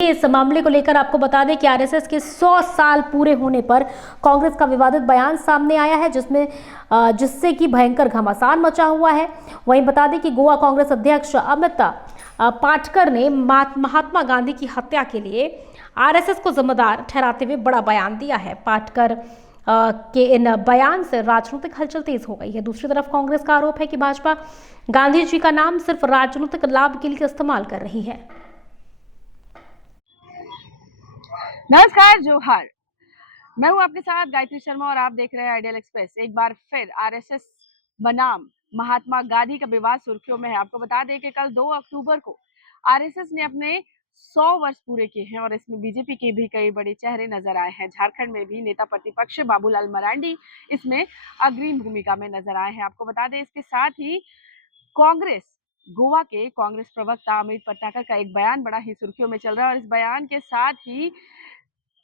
इस मामले को लेकर आपको बता दें कि आरएसएस के 100 साल पूरे होने पर कांग्रेस का विवादित बयान सामने आया है, जिससे कि भयंकर घमासान मचा हुआ है। वहीं बता दें कि गोवा कांग्रेस अध्यक्ष अमित पाटकर ने महात्मा गांधी की हत्या के लिए आरएसएस को जिम्मेदार ठहराते हुए बड़ा बयान दिया है। पाटकर के इन बयान से राजनीतिक हलचल तेज हो गई है। दूसरी तरफ कांग्रेस का आरोप है कि भाजपा गांधी जी का नाम सिर्फ राजनीतिक लाभ के लिए इस्तेमाल कर रही है। नमस्कार, जोहार। मैं हूं आपके साथ गायत्री शर्मा और आप देख रहे हैं आइडियल एक्सप्रेस। एक बार फिर आरएसएस बनाम महात्मा गांधी का विवाद सुर्खियों में है। आपको बता दें कि कल 2 अक्टूबर को आरएसएस ने अपने 100 वर्ष पूरे किए हैं और इसमें बीजेपी के भी कई बड़े चेहरे नजर आए हैं। झारखंड में भी नेता प्रतिपक्ष बाबूलाल मरांडी इसमें अग्रणी भूमिका में नजर आए हैं। आपको बता दें, इसके साथ ही गोवा के कांग्रेस प्रवक्ता अमित पटनाकर का एक बयान बड़ा ही सुर्खियों में चल रहा है और इस बयान के साथ ही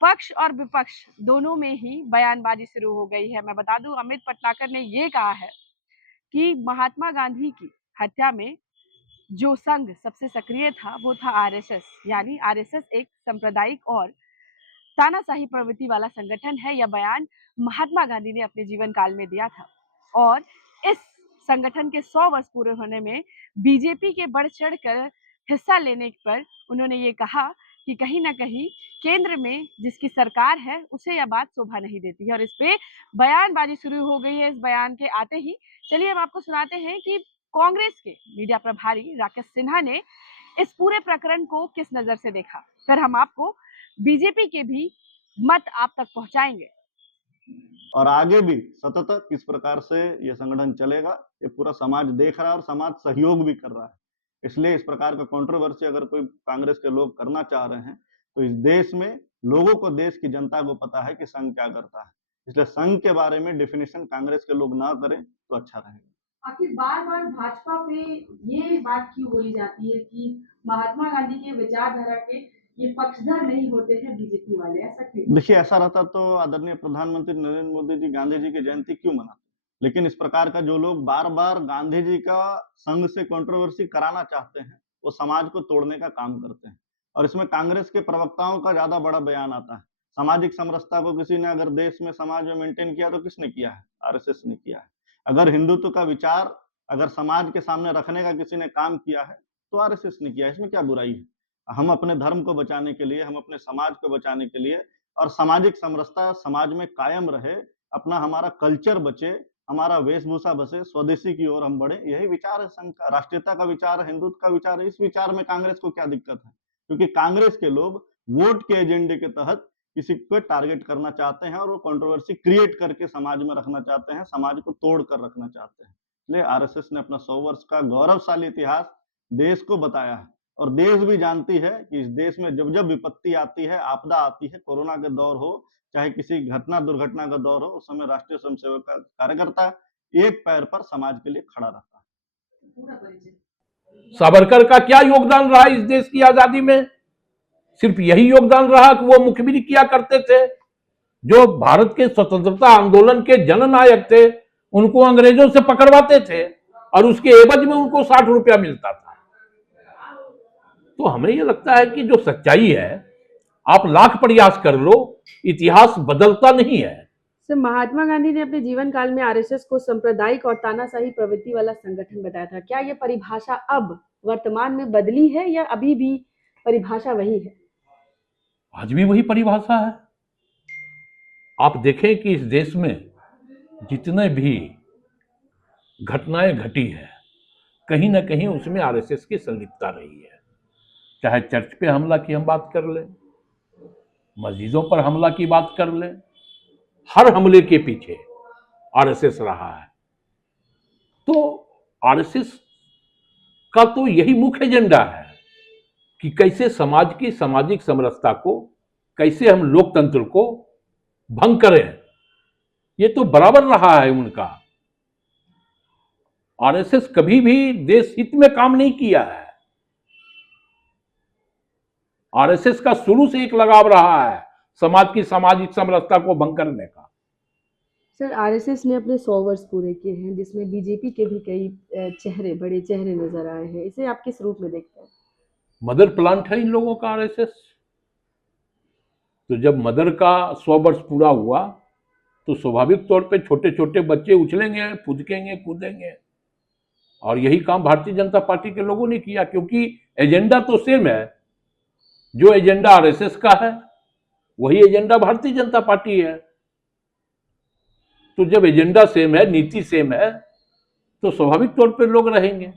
पक्ष और विपक्ष दोनों में ही बयानबाजी शुरू हो गई है। मैं बता दूं, अमित पटनाकर ने ये कहा है कि महात्मा गांधी की हत्या में जो संघ सबसे सक्रिय था वो था आरएसएस। यानी आरएसएस एक सांप्रदायिक और तानाशाही प्रवृत्ति वाला संगठन है। यह बयान महात्मा गांधी ने अपने जीवन काल में दिया था और इस संगठन के 100 वर्ष पूरे होने में बीजेपी के बढ़ चढ़ कर हिस्सा लेने पर उन्होंने ये कहा कि कहीं ना कहीं केंद्र में जिसकी सरकार है उसे यह बात शोभा नहीं देती है और इस पे बयानबाजी शुरू हो गई है। इस बयान के आते ही चलिए हम आपको सुनाते हैं कि कांग्रेस के मीडिया प्रभारी राकेश सिन्हा ने इस पूरे प्रकरण को किस नजर से देखा। फिर हम आपको बीजेपी के भी मत आप तक पहुंचाएंगे और आगे भी सतत किस प्रकार से यह संगठन चलेगा ये पूरा समाज देख रहा है और समाज सहयोग भी कर रहा है। इसलिए इस प्रकार का कंट्रोवर्सी अगर कोई कांग्रेस के लोग करना चाह रहे हैं तो इस देश में लोगों को, देश की जनता को पता है कि संघ क्या करता है। इसलिए संघ के बारे में डेफिनेशन कांग्रेस के लोग ना करें तो अच्छा रहेगा। आखिर बार बार भाजपा पे ये बात क्यों बोली जाती है कि महात्मा गांधी के विचारधारा के ये पक्षधर नहीं होते हैं बीजेपी वाले, ऐसा क्यों? देखिए, ऐसा रहता तो आदरणीय प्रधानमंत्री नरेंद्र मोदी जी गांधी जी की जयंती क्यों मनाते। लेकिन इस प्रकार का जो लोग बार बार गांधी जी का संघ से कंट्रोवर्सी कराना चाहते हैं वो समाज को तोड़ने का काम करते हैं और इसमें कांग्रेस के प्रवक्ताओं का ज्यादा बड़ा बयान आता है। सामाजिक समरसता को किसी ने अगर देश में, समाज में मेंटेन किया तो किसने किया है? आरएसएस ने किया है। अगर हिंदुत्व का विचार अगर समाज के सामने रखने का किसी ने काम किया है तो आरएसएस ने किया है। इसमें क्या बुराई है? हम अपने धर्म को बचाने के लिए, हम अपने समाज को बचाने के लिए और सामाजिक समरसता समाज में कायम रहे, अपना हमारा कल्चर बचे, हमारा वेशभूषा बचे, स्वदेशी की ओर हम बढ़े, यही विचार है संघ का। राष्ट्रीयता का विचार है, हिंदुत्व का विचार है। इस विचार में कांग्रेस को क्या दिक्कत है? क्योंकि कांग्रेस के लोग वोट के एजेंडे के तहत किसी को टारगेट करना चाहते हैं और वो कंट्रोवर्सी क्रिएट करके समाज में रखना चाहते हैं, समाज को तोड़ कर रखना चाहते हैं। इसलिए आरएसएस ने अपना 100 वर्ष का गौरवशाली इतिहास देश को बताया है और देश भी जानती है कि इस देश में जब जब विपत्ति आती है, आपदा आती है, कोरोना के दौर हो, चाहे किसी घटना दुर्घटना का दौर हो, उस समय राष्ट्रीय स्वयंसेवक का कार्यकर्ता एक पैर पर समाज के लिए खड़ा रहता है। सावरकर का क्या योगदान रहा इस देश की आजादी में? सिर्फ यही योगदान रहा कि वो मुखबिरी किया करते थे। जो भारत के स्वतंत्रता आंदोलन के जननायक थे उनको अंग्रेजों से पकड़वाते थे और उसके एवज में उनको 60 रुपया मिलता था। तो हमें यह लगता है कि जो सच्चाई है, आप लाख प्रयास कर लो, इतिहास बदलता नहीं है। सर, महात्मा गांधी ने अपने जीवन काल में आरएसएस को सांप्रदायिक और तानाशाही प्रवृत्ति वाला संगठन बताया था। क्या यह परिभाषा अब वर्तमान में बदली है या अभी भी परिभाषा वही है? आज भी वही परिभाषा है। आप देखें कि इस देश में जितने भी घटनाएं घटी है, कहीं ना कहीं उसमें आरएसएस की संलिप्तता रही है। चाहे चर्च पे हमला की हम बात कर लें, मस्जिदों पर हमला की बात कर लें, हर हमले के पीछे आरएसएस रहा है। तो आरएसएस का तो यही मुख्य एजेंडा है कि कैसे समाज की सामाजिक समरसता को, कैसे हम लोकतंत्र को भंग करें। ये तो बराबर रहा है उनका। आरएसएस कभी भी देश हित में काम नहीं किया है। आरएसएस का शुरू से एक लगाव रहा है समाज की सामाजिक समरसता को भंग करने का। सर, आरएसएस ने अपने 100 वर्ष पूरे किए हैं जिसमें बीजेपी के भी कई बड़े चेहरे नजर आए हैं। इसे आप किस रूप में देखते हैं? मदर प्लांट है इन लोगों का आरएसएस। तो जब मदर का 100 वर्ष पूरा हुआ तो स्वाभाविक तौर पे छोटे छोटे बच्चे उछलेंगे, फुदकेंगे, कूदेंगे। और यही काम भारतीय जनता पार्टी के लोगों ने किया, क्योंकि एजेंडा तो सेम है। जो एजेंडा आरएसएस का है वही एजेंडा भारतीय जनता पार्टी है। तो जब एजेंडा सेम है, नीति सेम है, तो स्वाभाविक तौर पे लोग रहेंगे।